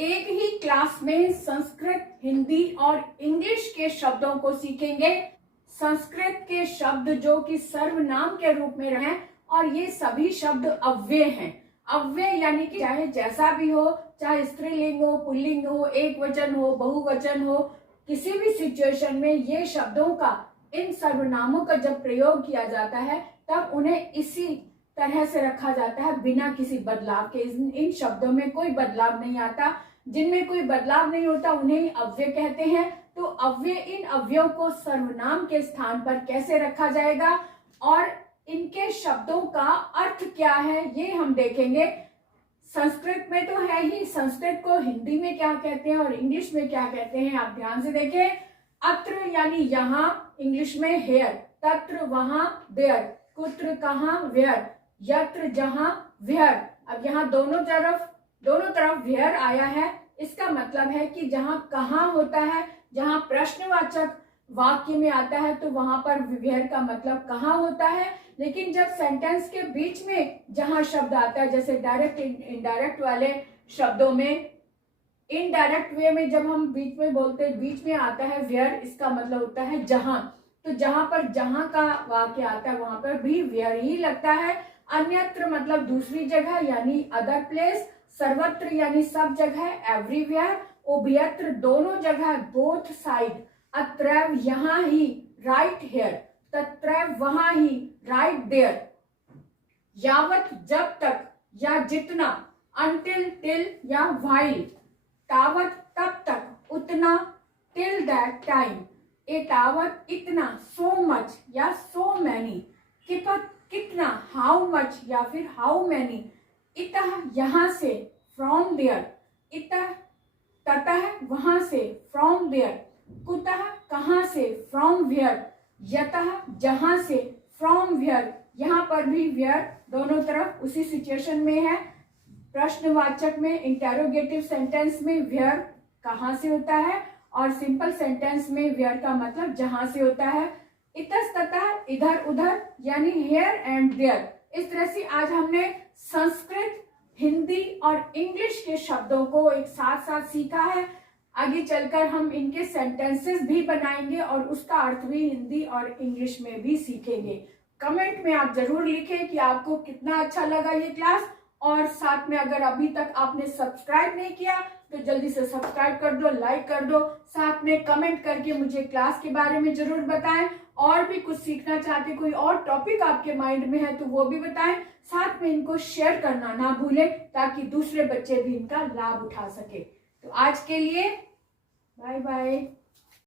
एक ही क्लास में संस्कृत, हिंदी और इंग्लिश के शब्दों को सीखेंगे। संस्कृत के शब्द जो कि सर्वनाम के रूप में रहे और ये सभी शब्द अव्यय हैं। अव्यय यानी कि चाहे जैसा भी हो, चाहे स्त्रीलिंग हो, पुल्लिंग हो, एक वचन हो, बहुवचन हो, किसी भी सिचुएशन में ये शब्दों का, इन सर्वनामों का जब प्रयोग किया जाता है तब उन्हें इसी तरह से रखा जाता है बिना किसी बदलाव के। इन शब्दों में कोई बदलाव नहीं आता। जिनमें कोई बदलाव नहीं होता उन्हें अव्यय कहते हैं। तो अव्यय, इन अव्ययों को सर्वनाम के स्थान पर कैसे रखा जाएगा और इनके शब्दों का अर्थ क्या है ये हम देखेंगे। संस्कृत में तो है ही, संस्कृत को हिंदी में क्या कहते हैं और इंग्लिश में क्या कहते हैं आप ध्यान से देखें। अत्र यानी यहाँ, इंग्लिश में हेयर, तत्र वहां, देयर, कुत्र कहाँ, वेयर, यत्र जहां, वेयर। अब यहाँ दोनों तरफ वेयर आया है। इसका मतलब है कि जहां कहाँ होता है, जहां प्रश्नवाचक वाक्य में आता है तो वहां पर वेयर का मतलब कहाँ होता है। लेकिन जब सेंटेंस के बीच में जहां शब्द आता है, जैसे डायरेक्ट इनडायरेक्ट वाले शब्दों में, इनडायरेक्ट वे में जब हम बीच में बोलते हैं, बीच में आता है वेयर, इसका मतलब होता है जहां। तो जहां पर जहां का वाक्य आता है वहां पर भी वेयर ही लगता है। अन्यत्र मतलब दूसरी जगह यानी अदर प्लेस। सर्वत्र यानी सब जगह, एवरीवेयर। उभयत्र दोनों जगह, बोथ साइड। अत्रैव यहाँ ही, राइट हेयर। तत्रैव वहां ही, राइट देयर। यावत जब तक या जितना, अनटिल टिल या व्हाइल। तावत तब तक, उतना, टिल दैट टाइम। एतावत इतना, सो मच या सो मैनी। किपत कितना, हाउ मच या फिर हाउ मैनी। इतः यहाँ से, फ्रॉम देयर। इतः ततः वहां से, फ्रॉम देयर। कुतः कहाँ से, फ्रॉम वेयर। यतः जहां से, फ्रॉम वेयर। यहाँ पर भी वेयर दोनों तरफ उसी सिचुएशन में है। प्रश्नवाचक में, इंटेरोगेटिव सेंटेंस में वेयर कहाँ से होता है और सिंपल सेंटेंस में वेयर का मतलब जहां से होता है। इतस्ततः इधर उधर यानी हियर एंड देयर। इस तरह से आज हमने संस्कृत, हिंदी और इंग्लिश के शब्दों को एक साथ साथ सीखा है। आगे चलकर हम इनके सेंटेंसेस भी बनाएंगे और उसका अर्थ भी हिंदी और इंग्लिश में भी सीखेंगे। कमेंट में आप जरूर लिखें कि आपको कितना अच्छा लगा ये क्लास, और साथ में अगर अभी तक आपने सब्सक्राइब नहीं किया तो जल्दी से सब्सक्राइब कर दो, लाइक कर दो। साथ में कमेंट करके मुझे क्लास के बारे में जरूर बताएं। और भी कुछ सीखना चाहते, कोई और टॉपिक आपके माइंड में है तो वो भी बताएं। साथ में इनको शेयर करना ना भूलें ताकि दूसरे बच्चे भी इनका लाभ उठा सके। तो आज के लिए बाय बाय।